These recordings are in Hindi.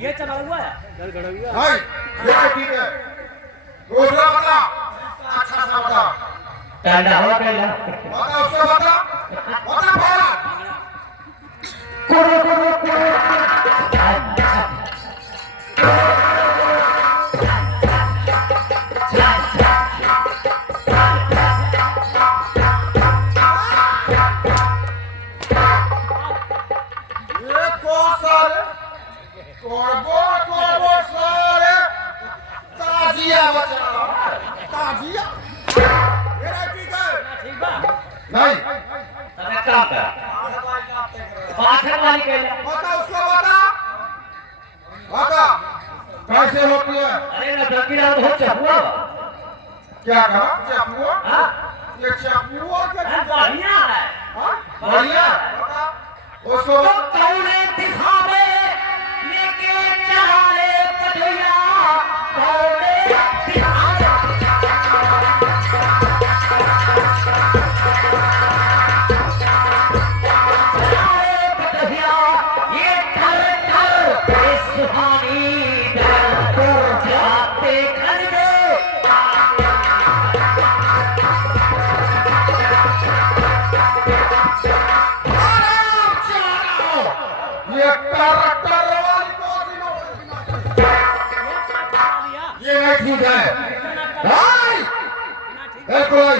ये चला हुआ है भाई ये ठीक है दूसरा बता अच्छा सा बता टांडा हो गया बता उसका बता बता पहला ये कौन सा है कोरबो सारे ताजिया बचा ताजिया मेरा ठीक है ठीक बा नहीं तब काम कर पाछड़ वाली कहला बता उसको बता बता कैसे होती है अरे ना डकीरा हो चपुआ क्या कहा चपुआ हां ये चपुआ क्या बढ़िया है हाँ बढ़िया बता उसको तो कौने दिशा में लेके चला रे पटिया कौने दिशा ये ट्रैक्टर वाली ये नहीं ठीक है भाई ए कोई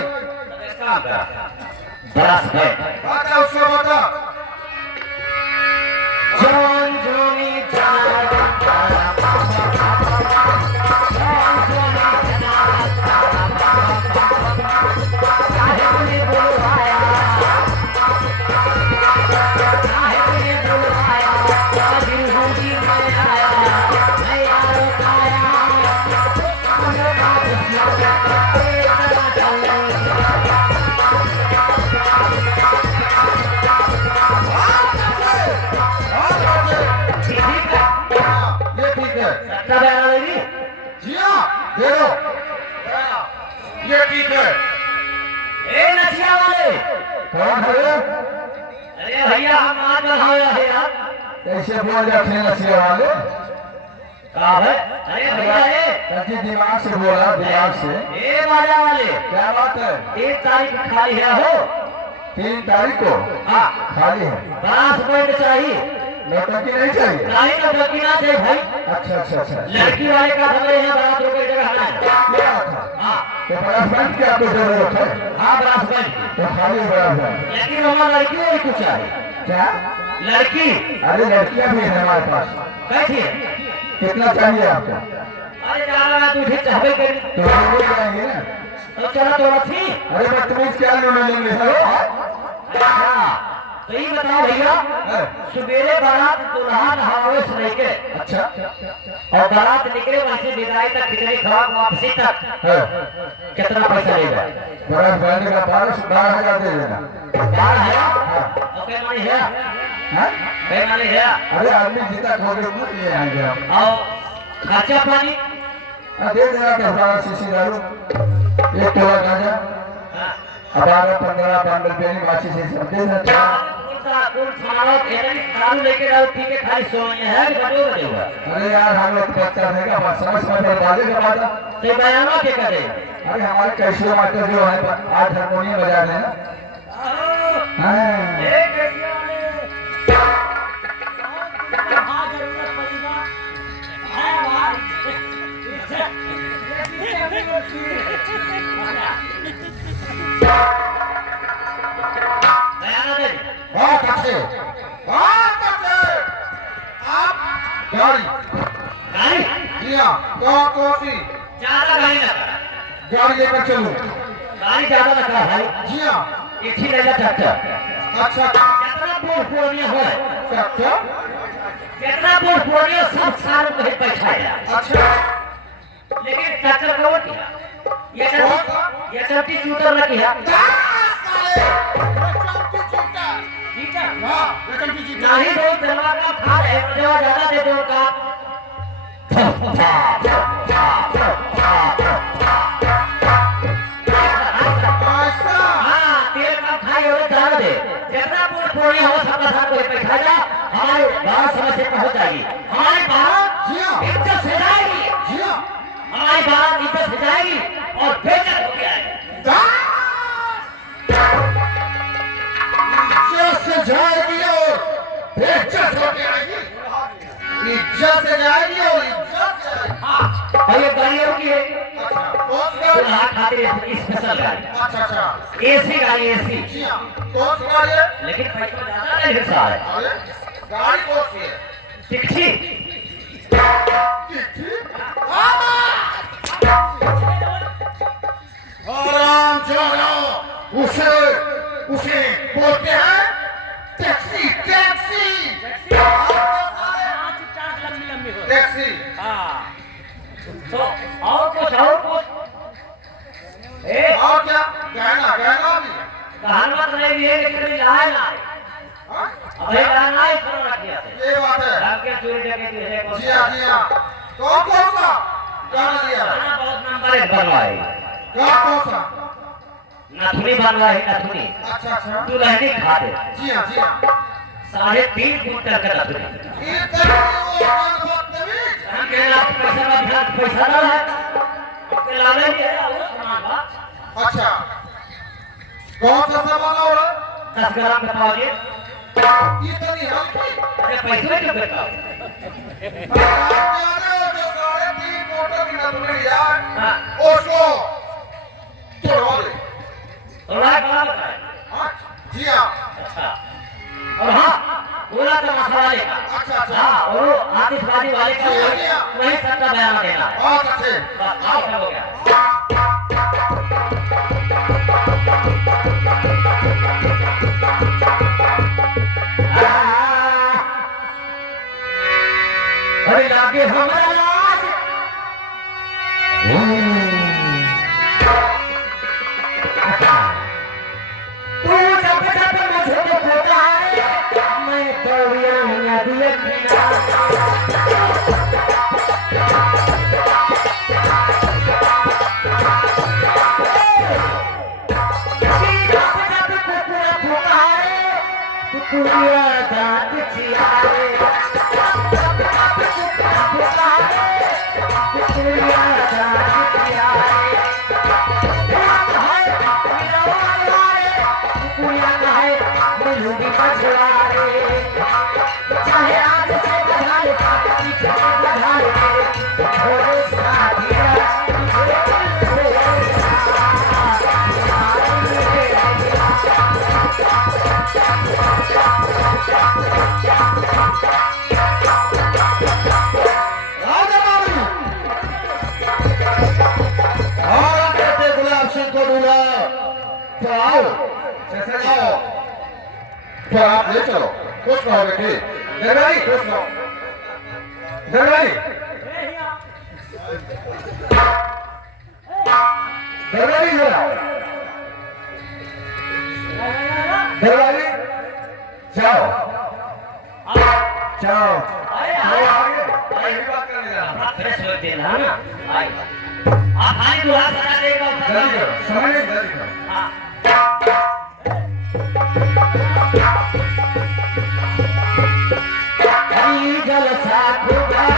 बस है बता उसको बता जवान जोनी जी हाँ दे दो ये ठीक है ए नचिया वाले कौन है अरे भैया हम आज बढ़ाया है यार कैसे बोल जाते हैं नशे वाले कहा है अरे भैया ए कच्चे दिमाग से बोला दिमाग से ए बाजा वाले क्या बात है 3 तारीख खाली है हो 3 तारीख को हाँ खाली है बरात पॉइंट चाहिए नौटंकी नहीं चाहिए नहीं तो बकीना चाहिए भाई अच्छा अच्छा अच्छा लड़की वाले का हमले यहाँ बरात रुपए जगह है क्या बात है हाँ तो बड़ा बैंक की आपको जरूरत है हाँ बरात पॉइंट तो खाली बड़ा बैंक लेकिन हमारा लड़की को कुछ चाहिए क्या लड़की अरे लड़कियां भी है हमारे पास कैसी है कितना चाहिए आपको अरे जा तू ठीक चाहबे करी तो हम बोल जाएंगे ना तो चला तो थी अरे बदतमीज क्या लेंगे सर अच्छा तो ये बताओ भैया सवेरे बारात दुल्हा नहावे से लेके अच्छा और बारात निकले वहां से विदाई तक कितनी खराब वापसी तक कितना पैसा लेगा बड़ा बैंक का 12,000 दे देना 12,000 ओके मानी है हाँ कई मानी है अरे आदमी जितना खोगे उतना ले आएंगे हम और खर्चा पानी दे देना 10-12 दारू 1 किलो गांजा 12-15 बंडल पेनी बासी से सब दे देना कुल खाना दारू लेके जाओ पी के खाई सोए हैं कि बटो बजेगा अरे यार हम लोग बच्चा रहेगा समझ में बाजे का बाजा तो बयाना के करे अरे हमारे कैसे मास्टर जो है आज हारमोनियम बजा रहे हैं ना हाँ आप गाड़ी जी हाँ कौन सी ज्यादा गाड़ी लगा गाड़ी लेकर चलो गाड़ी ज्यादा लगा भाई जी हाँ एक ही लेगा ट्रैक्टर अच्छा कितना पोर्टफोलियो है क्या कितना पोर्टफोलियो सब साल में बैठाया अच्छा लेकिन ट्रैक्टर का वोट ये चलती शूटर लगी है नहीं दो जलवा का खा रहे हो जो ज्यादा दे दो का हाँ तेल का खाई हो ज्यादा दे जितना पूरी हो सबका साथ कोई पैसा जा हमारे गांव समस्या पहुंच जाएगी हमारे भारत इज्जत से जाएगी हमारे भारत इज्जत से जाएगी और बेइज्जत होके आएगी इज्जत से जाएगी और बेइज्जत होके आएगी इज्जत से जाएगी और इज्जत से हाँ ये गाड़ियों की है कौन सी तो गाड़ी हाथ खाते स्पेशल गाड़ी अच्छा एसी गाड़ी एसी कौन सी गाड़ी है लेकिन पैसा ज्यादा नहीं हिस्सा है अरे गाड़ी कौन सी है टिकठी आराम जानो उसे उसे बोलते हैं टैक्सी टैक्सी लंबी हो टैक्सी हाँ तो और कुछ ए और क्या गहना गहना भी कहानी मत रहेगी ये लेकिन लाए ना हाँ? अबे लाना है करो रख दिया ये बात है राम के चोरी डकैती है कौन जी हाँ जी हाँ कौन कौन सा गहना लिया खाना बहुत नंबर एक बनवाई क्या कौन सा नथुनी बनवाई नथुनी अच्छा तू रहनी खा दे जी हाँ 3.5 कुंटल का नथुनी ये तरह वो बदतमीज हम के लाख पैसा का ध्यान पैसा ना है के लाले के वो सामान बा अच्छा कौन सा सामान हो रहा 10 ग्राम का पाओगे इतनी हल्की अरे पैसे क्यों करता जो 3.5 मोटर की नथुनी लिया हां उसको तोड़वा ले थोड़ा बड़ा बताए हाँ जी हाँ अच्छा और हाँ पूरा का मसाला लेगा अच्छा हाँ और आतिशबाजी वाले का वही सबका बयान देना है बहुत अच्छे बस आगे हो गया अरे लागे हमारा लाज तू जब जब मुझे देखता है मैं तो यहाँ नदी किनारे कुकुरिया दांत चियारे कुकुरिया दांत चियारे कुकुरिया कहे मिलूंगी मछुआरे चाहे आग से बधा ले पीछे बधा ले थोड़े साथिया तो आप ले चलो खुश रहो बेटी जगराई खुश रहो जगराई जगराई जगराई जाओ जाओ आगे बात करने जा रहा फ्रेश हो देना ना आई आप खाली दुआ सजा देगा जल्दी करो समय नहीं जल्दी करो हां हरी जलसा खुदा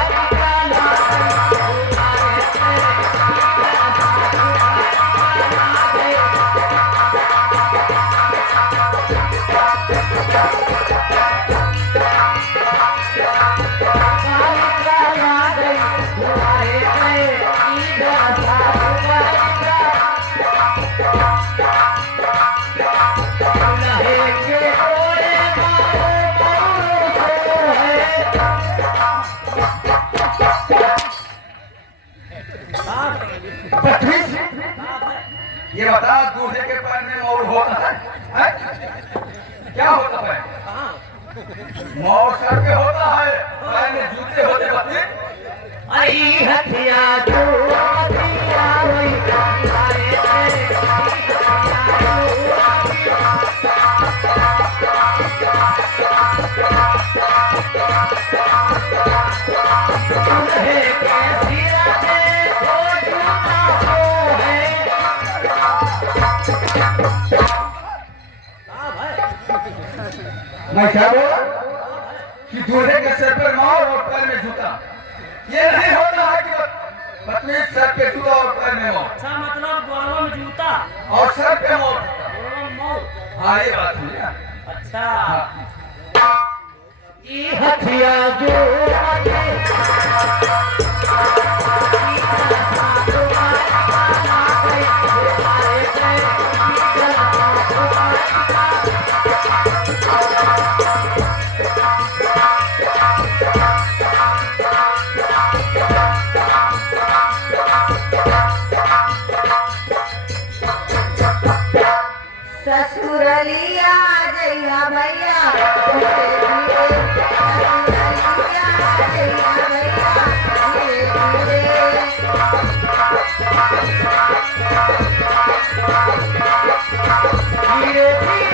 ये बता दूल्हे के पैर में मोर होता है, हैं? क्या होता है मोर सर पे होता है पैर में जूते होते बच्चे आई हथिया जो हथिया वही आए मैं क्या बोला कि दूल्हे के सिर पर मोर और पैर में जूता। ये नहीं होता है कि पत्नी सर पे जूता और पैर में मोर। अच्छा मतलब गोड़वा में जूता और सर पे मोर। गोड़वा में मोर। हाँ ये बात हुई ना। अच्छा ये हथिया जो ससुरलिया जइया भैया ससुरलिया जइया भैया धीरे धीरे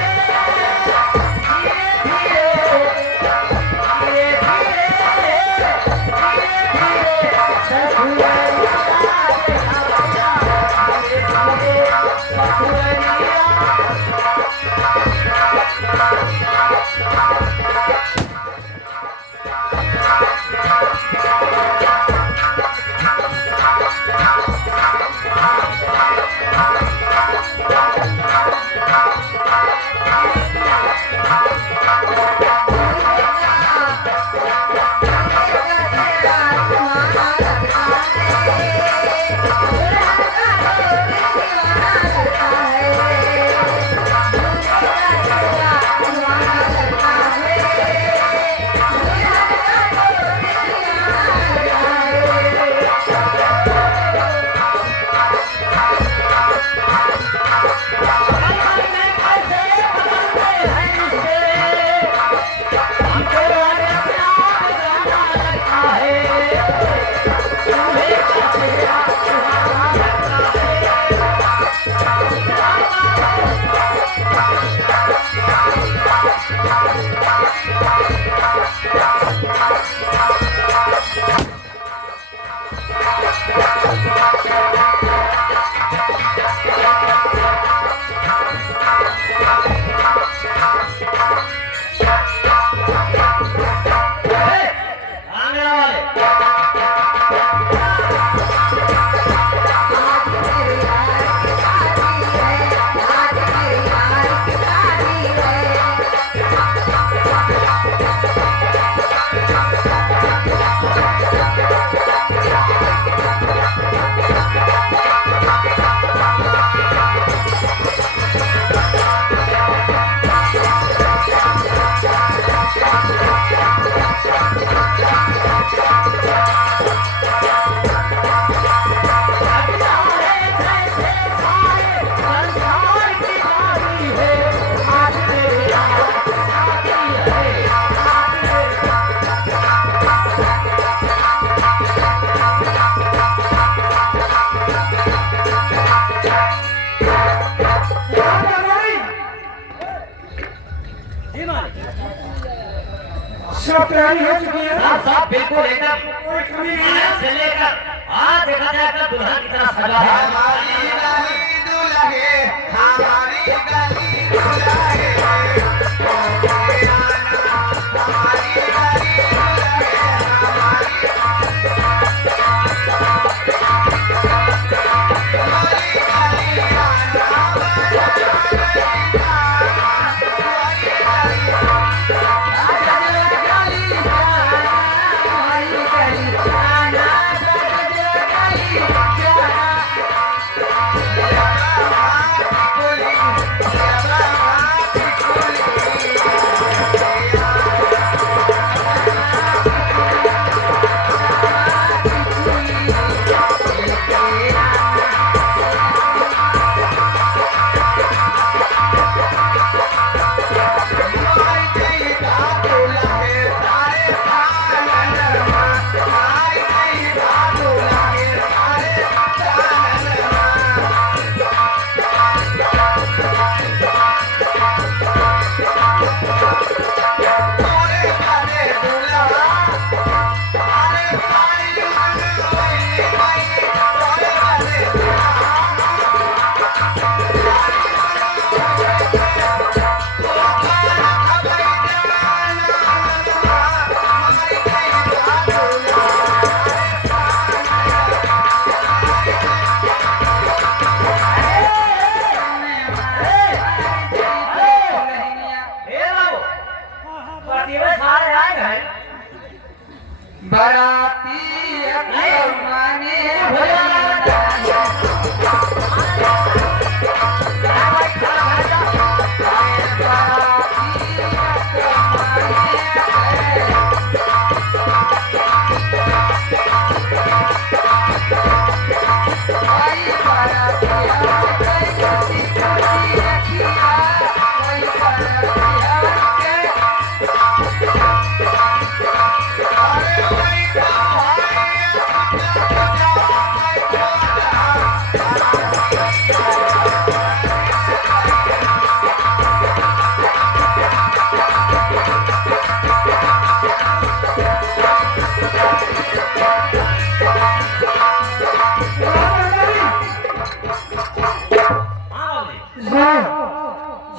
सब तैयारी हो चुकी है। साहब बिल्कुल एकदम कोई कमी नहीं आया है। से लेकर आज देखा जाएगा दुल्हन की तरह सजा है। हमारी गली दुल्हे हमारी गली दुल्हे हमारी गली Yeah. प्रतिभा सारे आए हैं बराती माने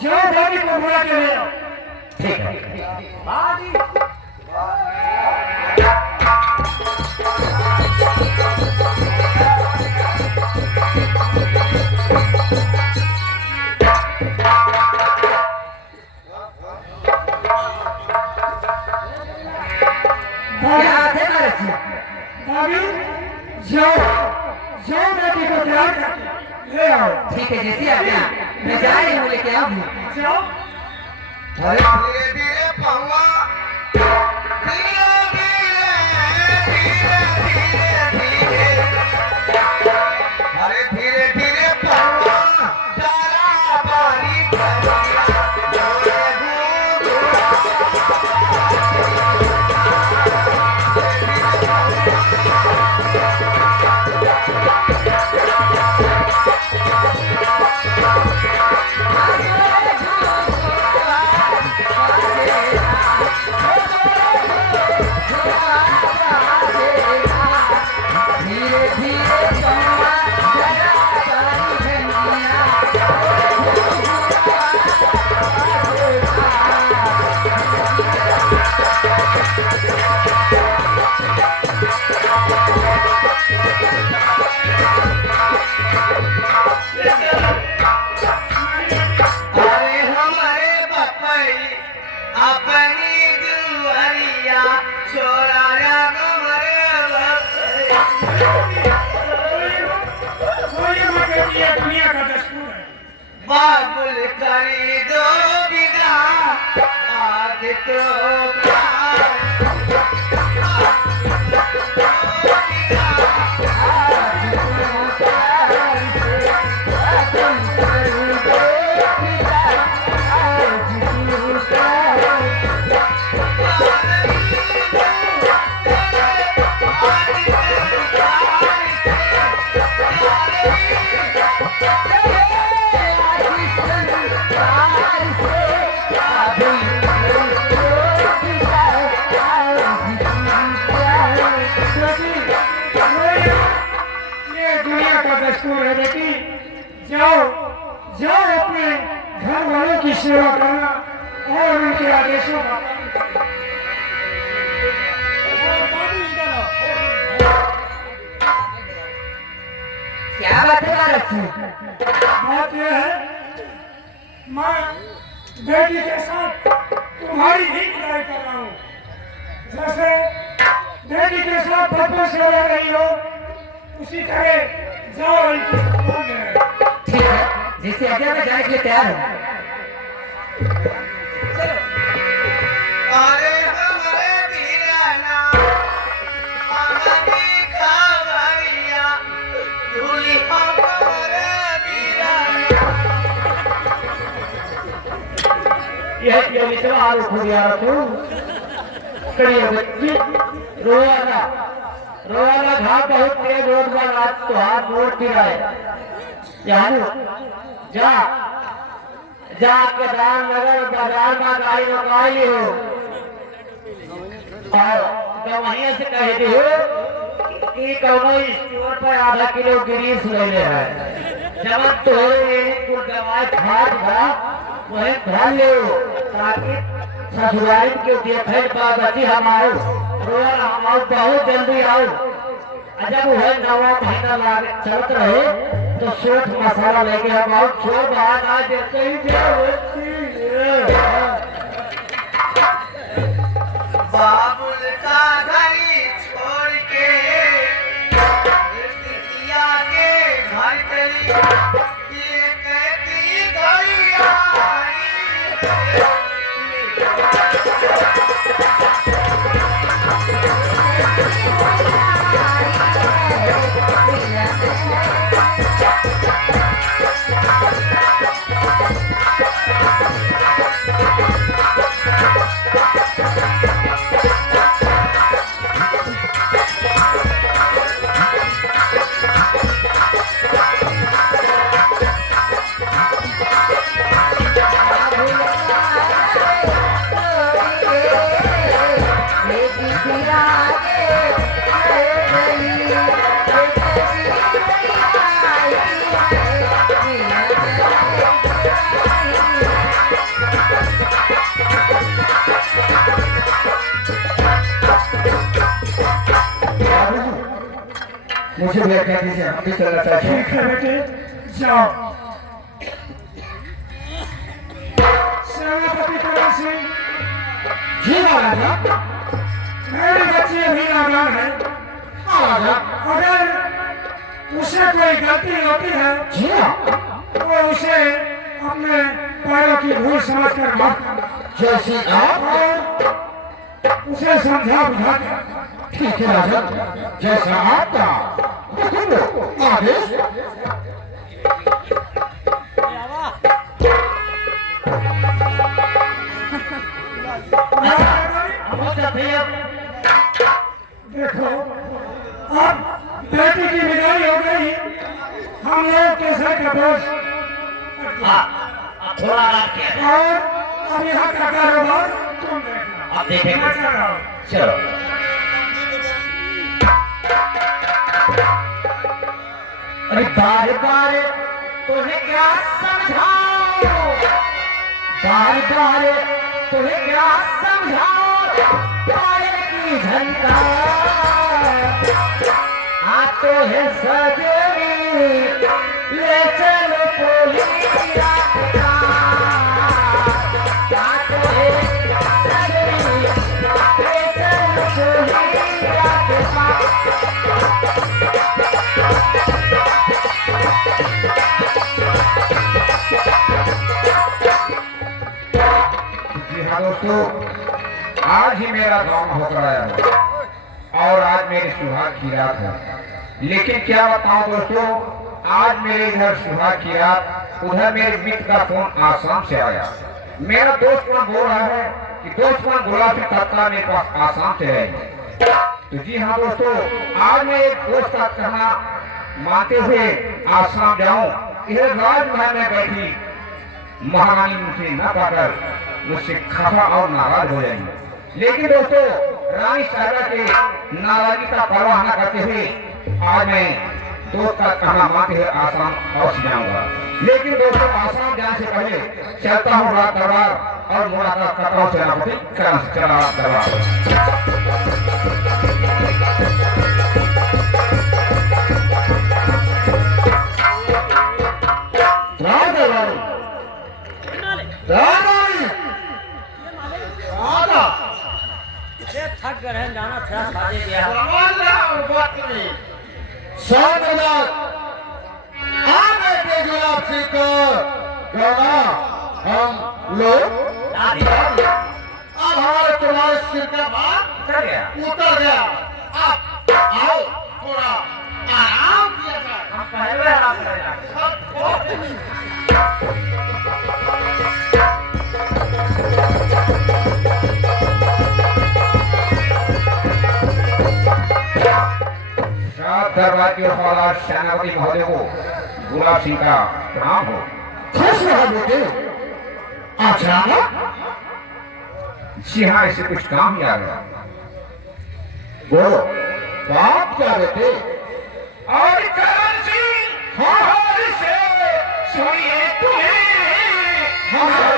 जाओ दादी को बुला के ले आओ ठीक है दादी दादी जाओ जाओ दादी को तैयार करके ले आओ ठीक है जैसे आज्ञा मैं जा रही हूँ लेके आओ जाओ अरे धीरे धीरे पौवा धीरे धीरे अरे धीरे धीरे पौवा तारा बारी अरे हमारे बपई अपनी दुआरिया छोड़ाया हमारे ये दुनिया का दस्तूर है बाबुल करी दो विदा आज तो ये दुनिया का दस्तूर है बेटी जाओ जाओ अपने घर वालों की सेवा करना और उनके आदेशों का पालन करना। क्या बात है महाराज बात यह है मैं बेटी के साथ तुम्हारी भी विदाई कर रहा हूँ जैसे बेटी के साथ पत्तों से रह रही हो उसी तरह जाओ इनकी संभाल में रहो। ठीक है जिससे आज्ञा में जाने के लिए तैयार हूँ अरे हमारे दीवाना हमारी खबरिया दूल्हा हमारे दीवाना ये विषय आलू खुदिया तू करिए बच्ची रोवाना रोवाना घाव बहुत तेज रोड पर रात तो हाथ मोड़ पी रहा है जानू जा जा के दान नगर बाजार में गाड़ी लगाई हो और तो वहीं से कह दी हो कि कौनो स्टोर पर आधा किलो गिरीश ले ले है जब तो ये कुल दवाई खाद भरा वही भर ले ताकि ससुराल के देखे बाद अच्छी हम आओ रोज हम आओ बहुत जल्दी आओ जब वह नवा महीना लागे चलत रहे तो सोच मसाला लेके हम आओ छो बात आज देते ही मुझे भी आज्ञा दीजिए, हम भी चलना चाहते हैं। ठीक है बेटे, जाओ। सेनापति करण सिंह, जी महाराजा। मेरी बच्ची अभी नादान है। महाराजा। अगर उसे कोई गलती होती है जी हाँ। तो उसे अपने पैरों की भूल समझ कर माफ करना जैसी आप। और उसे समझा बुझा देना। ठीक है राजा, जैसा आपका आदेश। देखो, अब बेटी की विदाई हो गई, हम लोग के सर का बोझ थोड़ा आराम किया और अब यहाँ का कारोबार तुम देखना। अब देखेंगे। मैं चल रहा हूँ। चलो। अरे बार बार तुम्हें क्या समझाओ, बार बार तुम्हें क्या समझाओ, पायल की झंकार आते हैं सजनी, ले चलो पुलिस आते हैं सजनी, ले चलो पुलिस। जी हाँ दोस्तों, आज ही मेरा ड्रामा होकर आया है और आज मेरी सुहाग की रात है। लेकिन क्या बताऊं दोस्तों, आज मेरे इधर सुहाग की रात, उधर मेरे मित्र का फोन आसाम से आया। मेरा दोस्त कौन बोल रहा है कि दोस्त कौन बोला कि तत्काल मेरे पास आसाम से रहेंगे। तो जी हाँ दोस्तों, आज मैं एक दोस्त का कहना मानते हुए आसाम जाऊं। इधर राजमहल में बैठी महारानी मुझे न पाकर मुझसे खफा और नाराज हो जाएंगे। लेकिन दोस्तों, रानी साहबा के नाराजगी का परवाह न करते हुए आज मैं दोस्त का कहना मानते हुए आसाम अवश्य जाऊंगा। लेकिन दोस्तों, आसाम जाने से पहले चलता हूँ रात दरबार और मुलाकात करता हूँ सेनापति करण से। चला रात दरबार। थक गए हैं, जाना थोड़ा खाने गया। हम लोग अब हमारे तुम्हारे सिर का बात उतर गया। अब आओ थोड़ा आराम किया जाए। हम पहले आराम करेंगे। दरबार के रखवाला सेनापति महोदय को गुलाब सिंह का प्रणाम हो। खुश रहो बेटे। अचानक जी हाँ, ऐसे कुछ काम ही आ गया। बोलो, बात क्या बेटे? और करण सिंह और से सुनिए तुम्हें हमारा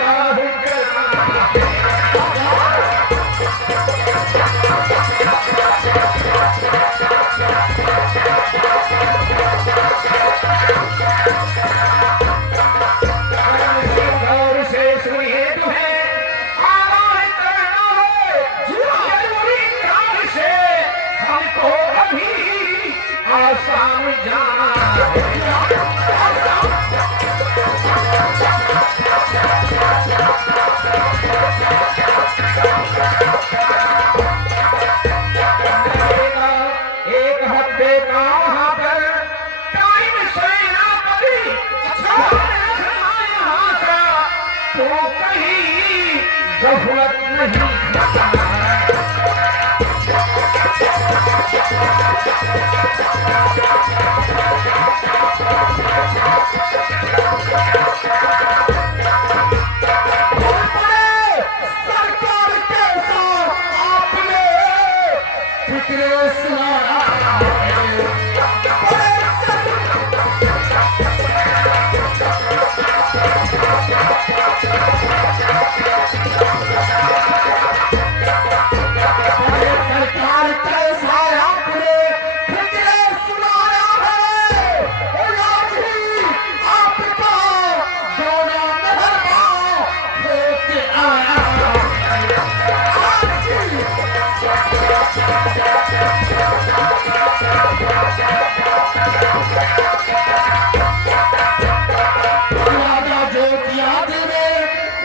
राजा जो किया दिल में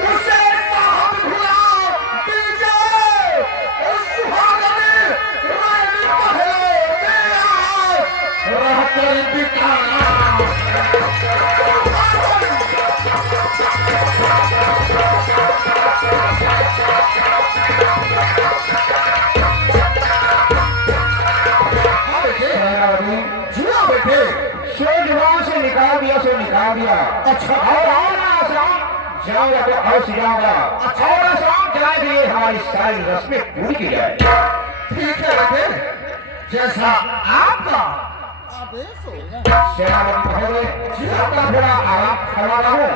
उसे साहब भुला दीजिए। उस सुहागने रानी पहले में रहकर बिताना। जिया बेटे, सो जुबान से निकाल दिया सो निकाल दिया। अच्छा। और आओ ना आश्रम, जाओ या तो हाउस जाऊंगा और आश्रम जाए भी हमारी सारी रस्में पूरी की जाए। ठीक है बेटे, जैसा आपका आदेश होगा। सेनापति महोदय, आपका थोड़ा आराम करवाना हो,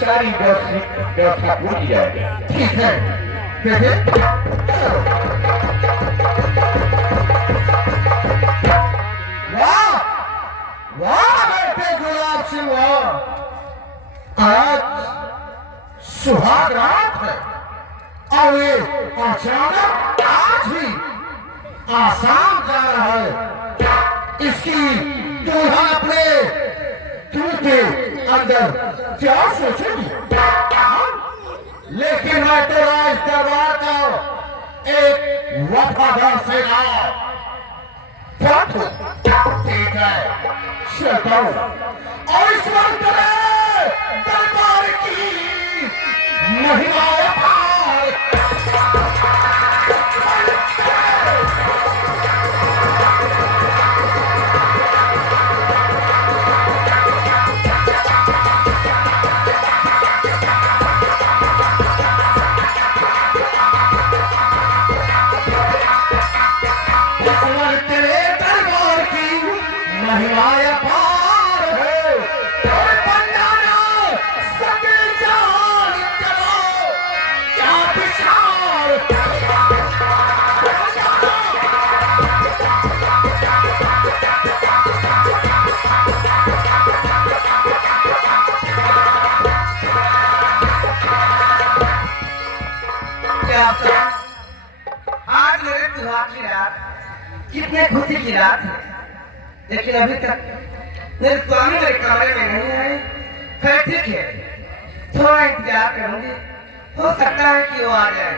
सारी व्यवस्था पूरी की जाए। ठीक है बेटे, वाह वाह बेटे गुलाब सिंह वाह। आज सुहाग रात है और ये अचानक आज ही आसाम जा रहा है। इसकी दुल्हन अपने दिल के अंदर क्या सोचेगी? लेकिन मैं तो राज दरबार का एक वफादार सेना ठीक है, चलता हूं। और इस वक्त में दरबार की महिमा अपार। तेरे दरबार की महिमा अपार है। और बंजारा सके जान चलो क्या विचार। क्या होता? आज मेरे त्योहार की रात कितने खुशी की रात है, लेकिन अभी तक मेरे स्वामी मेरे कमरे में नहीं आए। फिर ठीक है, थोड़ा इंतजार करूंगी, हो सकता है कि वो आ जाए।